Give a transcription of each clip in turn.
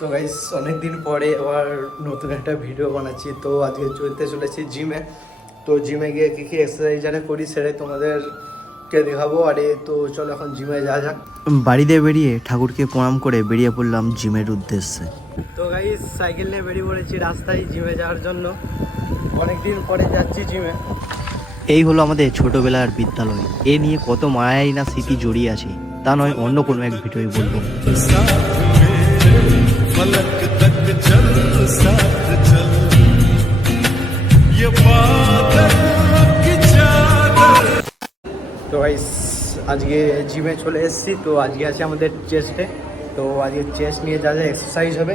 তো গাইস অনেকদিন পরে আবার নতুন একটা ভিডিও বানাচ্ছি। তো আজকে চলেছি জিমে। তো জিমে গিয়ে কী কী এক্সারসাইজ যারা করি সেটাই তোমাদেরকে দেখাবো। আরে তো চলো এখন জিমে যাওয়া যাক। বাড়িতে বেরিয়ে ঠাকুরকে প্রণাম করে বেরিয়ে পড়লাম জিমের উদ্দেশ্যে। তো গাইস সাইকেল নিয়ে বেরিয়ে পড়েছি রাস্তায় জিমে যাওয়ার জন্য। অনেকদিন পরে যাচ্ছি জিমে। এই হলো আমাদের ছোটবেলার বিদ্যালয়। এ নিয়ে কত মায়াই না স্মৃতি জড়িয়ে আছে, তা নয় অন্য কোনো এক ভিডিওয় বলবো। তো গাইস আজকে জিমে চলে এসেছি। তো আজকে আছে আমাদের চেস্টে। তো আজকে চেস্ট নিয়ে যা যা এক্সারসাইজ হবে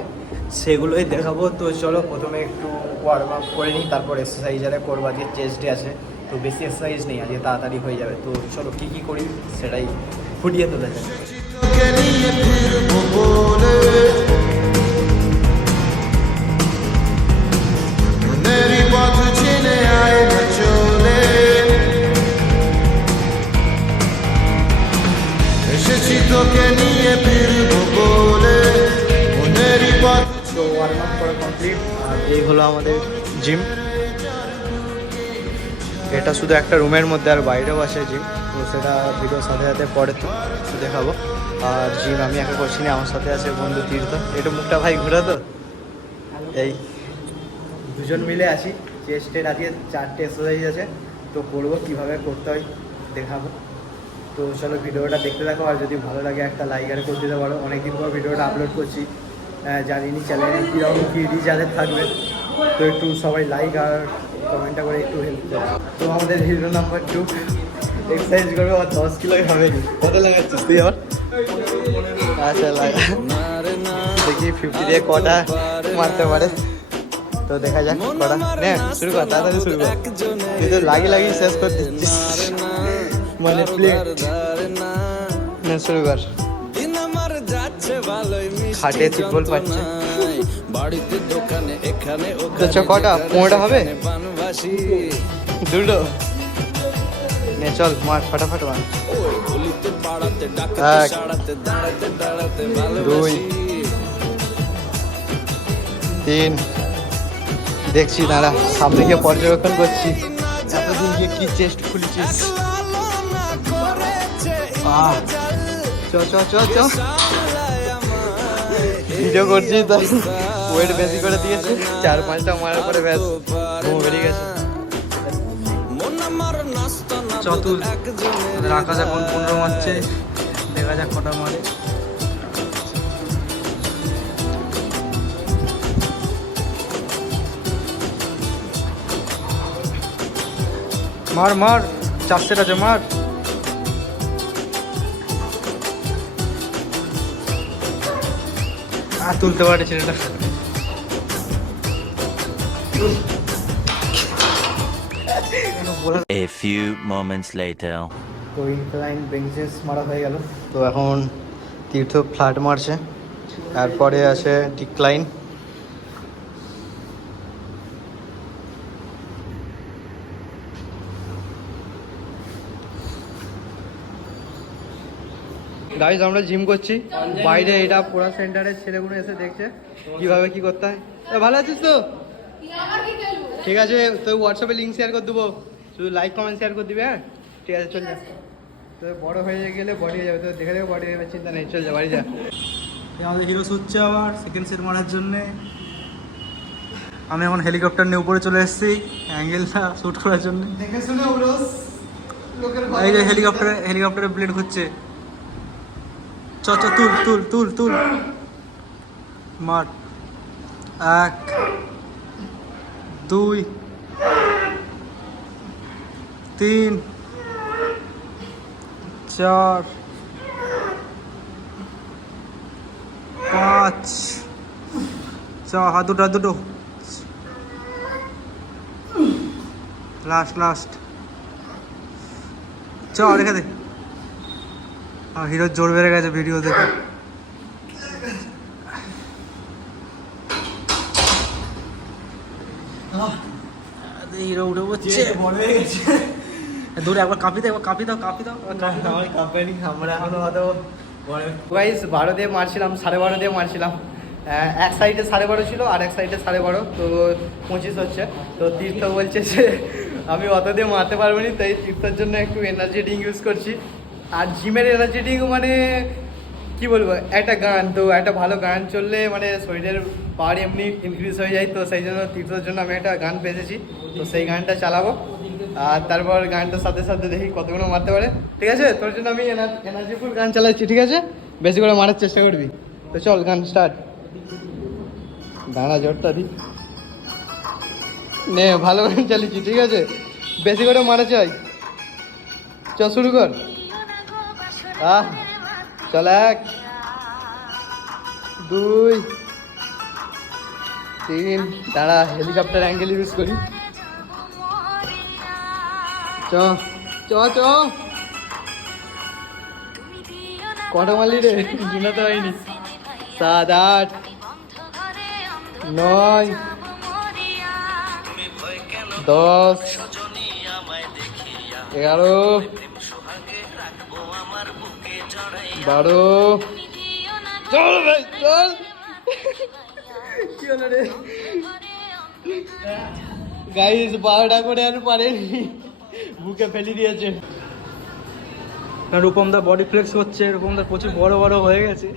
সেগুলোই দেখাবো। তো চলো প্রথমে একটু ওয়ার্ম আপ করে নিই, তারপর এক্সারসাইজ যারা করবো। আজকে চেস্ট ডে আছে, তো বেশি এক্সারসাইজ নেই, আজকে তাড়াতাড়ি হয়ে যাবে। তো চলো কী কী করি সেটাই ফুটিয়ে তোলা যায়। তো ওয়ার্ম আপ করা কমপ্লিট। আর এই হলো আমাদের জিম। এটা শুধু একটা রুমের মধ্যে, আর বাইরেও আছে জিম। তো সেটা ভিডিওর সাথে সাথে পরে তো দেখাবো। আর জিম আমি একা করছি না, আমার সাথে আছে বন্ধু তীর্থ। একটু মুখটা ভাই ঘোরা তো। এই দুজন মিলে আছি। চেস্টের আজকে 4টে এক্সারসাইজ আছে, তো করবো কীভাবে করতে হয় দেখাবো। তো চলো ভিডিওটা দেখতে থাকো। আর যদি ভালো লাগে একটা লাইক আর করে দিতে পারো। অনেকদিন পর ভিডিওটা আপলোড করছি, জানিনি চ্যানেলে কীরকম কী রিচার্জের থাকবে। তো একটু সবাই লাইক আর কমেন্টটা করে একটু হেল্প করো। তো আমাদের হিরো নাম্বার 2 এক্সারসাইজ করবে, আর 10 কিলোই হবে নি। কত লাগাচ্ছিস তুই আবার? আচ্ছা লাগা, দেখি 50 দিয়ে কটা মারতে পারে। তো দেখা যাক কটা। নে শুরু কর, তাড়াতাড়ি শুরু কর। তুই তো লাগিয়ে শেষ করে দিচ্ছিস মানে প্লেট। না শুরু কর। খাটে ফুটবল পাচ্ছে। তো কটা? 15টা হবে? দুটো? নে চল মার, ফাটাফাট মার। 1 2 3। দেখছি দাঁড়া, সামনে গিয়ে পর্যবেক্ষণ করছি। এতদিন গিয়ে কি চেস্ট খুলেছিস। চ চ চ চ ভিডিও করছি তো ওয়েট বেশি করে দিয়েছে। 4-5টা মারার পরে ব্যাস ঘুম বেরিয়ে গেছে। চতুর আকাশ এখন 15 মারছে, দেখা যাক কটা মারে। মার মার, 4 সেট আছে, মার। আর তুলতে পারে ছেলেটা। A few moments later. তো ইনক্লাইন বেঞ্চেস মারা হয়ে গেল। তো এখন তীর্থ ফ্ল্যাট মারছে, তারপরে আছে ডিক্লাইন। গাইস আমরা জিম করছি বাইরে। এটা পোড়া সেন্টারের ছেলেগুলো এসে দেখছে কিভাবে কি করতে হয়। ভালো আছিস তো? ঠিক আছে, তো হোয়াটসঅ্যাপে লিঙ্ক শেয়ার করে দেবো, শুধু লাইক কমেন্ট শেয়ার করে দিবি। হ্যাঁ ঠিক আছে, চল যা। তো বড় হয়ে গেলে বডি হয়ে যাবে, তো দেখে দেখে বডি হয়ে যাবে, চিন্তা নেই, চল যা বাড়ি যা। আমাদের হিরো শুচ্ছে আবার সেকেন্ড সেট মারার জন্যে। আমি এখন হেলিকপ্টার নিয়ে উপরে চলে এসেছি অ্যাঙ্গেলটা শ্যুট করার জন্য। এই যে হেলিকপ্টারে ব্লেড হচ্ছে। চ চ তুল তুল তুল তুল মার। 1 2 3 4 5। হাত দুটো লাস্ট চ রেখে দে। হিরোর জোর বেড়ে গেছে ভিডিও দেখে। হিরো উঠে পড়ছে, বড় হয়ে গেছে। দূরে একবার কাঁপি দাও, কাঁপি দাও। কাঁপানি আমরা এখনো হয়তো 12 দিয়ে মারছিলাম, 12.5 দিয়ে মারছিলাম। এক সাইডে 12.5 ছিল আর এক সাইডে 12.5, তো 25 হচ্ছে। তো তীর্থ বলছে যে আমি অত দিয়ে মারতে পারবো না, তাই তীর্থের জন্য একটু এনার্জি ড্রিঙ্ক ইউজ করছি। আর জিমের এনার্জি ড্রিঙ্ক মানে কি বলবো, একটা গান, তো একটা ভালো গান চললে মানে শরীরের পাওয়ার এমনি ইনক্রিজ হয়ে যায়। তো সেই জন্য তীর্থর জন্য আমি একটা গান বেঁচেছি, তো সেই গানটা চালাবো। আর তারপর গানটার সাথে সাথে দেখি কতগুলো মারতে পারে। ঠিক আছে, তোর জন্য আমি এনার্জিফুল গান চালাচ্ছি, ঠিক আছে? বেশি করে মারার চেষ্টা করবি। তো চল গান স্টার্ট। দাঁড়া জোরটা দি নে, ভালো গান চালিয়েছি, ঠিক আছে? বেশি করে মারা চাই। চল শুরু কর। চল 1 2 3, দাঁড়া হেলিকপ্টার অ্যাঙ্গেল ইউজ করি। চ চ চ, কটা মারলি রে? গুনাতে হয়নি। 7 8 9 10 11 12। চল ভাই চল। কি হলো রে গাইস, 12টা করে আর পারেনি, বুকে ফেলে দিয়েছে। রূপমদা বডি ফ্লেক্স করছে, রূপমদা প্রচুর বড় বড় হয়ে গেছে।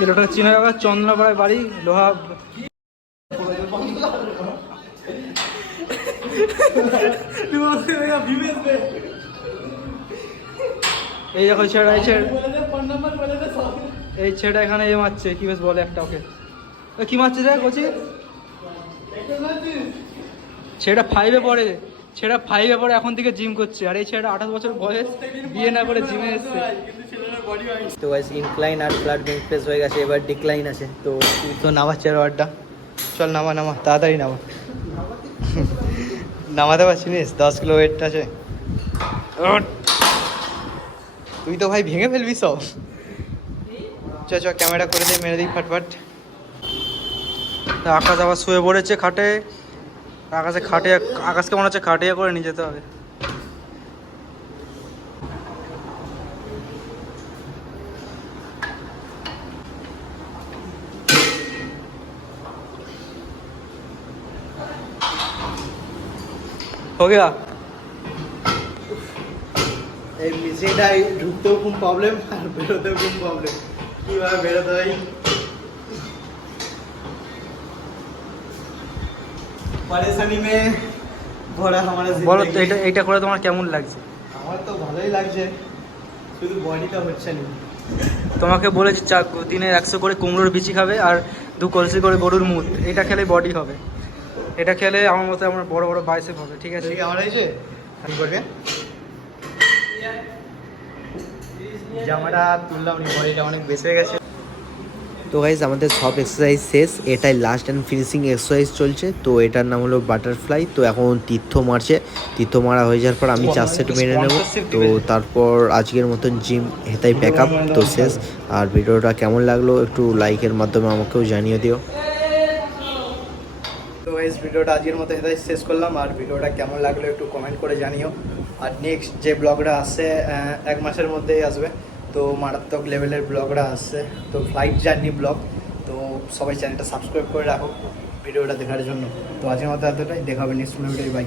এটা চীনা চন্দ্রপাড়ায় বাড়ি, লোহা। এই দেখো ছেড়া, এই ছেড়া এখানে এ মারছে, কি বেশ বলে একটা ওকে। কি মারছে রে কোচি? ছেড়া 5-এ পড়ে, ছেড়া 5-এ পড়ে, এখন থেকে জিম করছে। আর এই ছেড়া 28 বছর বয়স, বিয়ে না করে জিমে এসছে। তো গাইস, ইনক্লাইন আর ফ্ল্যাট বেঞ্চ প্রেস হয়ে গেছে, এবার ডিক্লাইন আছে। তো তুই তো নামাচ্ছে রডটা, চল নামা নামা, তাড়াতাড়ি নামা। নামাতে পারছিস? 10 কিলো ওয়েট আছে। তুই তো ভাই ভেঙে ফেলবি সব। চ চ, ক্যামেরা করে দিয়ে মেরে দিই ফাটফাট। আকাশ আবার শুয়ে পড়েছে খাটে। আকাশকে মনে হচ্ছে খাটিয়া করে নিয়ে যেতে হবে। हो गया। এই মেশিনটাই ঢুকতেও খুব প্রবলেম আর বেরোতেও খুব প্রবলেম, কীভাবে বেরোতে হয়। পরেশানি মে ভরা हमारा। বলো তো, এইটা করে তোমার কেমন লাগছে? আমার তো ভালোই লাগছে, শুধু বডিটা হচ্ছে না। তোমাকে বলেছি দিনে 100 করে কুমড়োর বিচি খাবে আর 2 কলসি করে গরুর মুত, এটা খেলে বডি হবে। এটা খেলে আমার মতো আমার বড় বড় বাইসেপ হবে, ঠিক আছে? আমার হয়েছে, কি করবে? জামাটা তুললাম, বডিটা অনেক বেশি হয়ে গেছে। তো গাইজ, আমাদের সব এক্সারসাইজ শেষ, এটাই লাস্ট অ্যান্ড ফিনিশিং এক্সারসাইজ চলছে। তো এটার নাম হলো বাটারফ্লাই। তো এখন তীর্থ মারছে, তীর্থ মারা হয়ে যাওয়ার পর আমি 4 সেট মেরে নেব। তো তারপর আজকের মতন জিম হেতাই প্যাক আপ তো শেষ। আর ভিডিওটা কেমন লাগলো একটু লাইকের মাধ্যমে আমাকেও জানিয়ে দিও। তো গাইজ, ভিডিওটা আজকের মতো হেতাই শেষ করলাম। আর ভিডিওটা কেমন লাগলো একটু কমেন্ট করে জানিও। আর নেক্সট যে ব্লগটা আসছে 1 মাসের মধ্যেই আসবে, তো মারাত্মক লেভেলের ব্লগরা আসছে, তো ফ্লাইট জার্নি ব্লগ। তো সবাই চ্যানেলটা সাবস্ক্রাইব করে রাখো ভিডিওটা দেখার জন্য। তো আজকের মতো এতটাই, দেখা হবে নেক্সট ভিডিওটাই, বাই।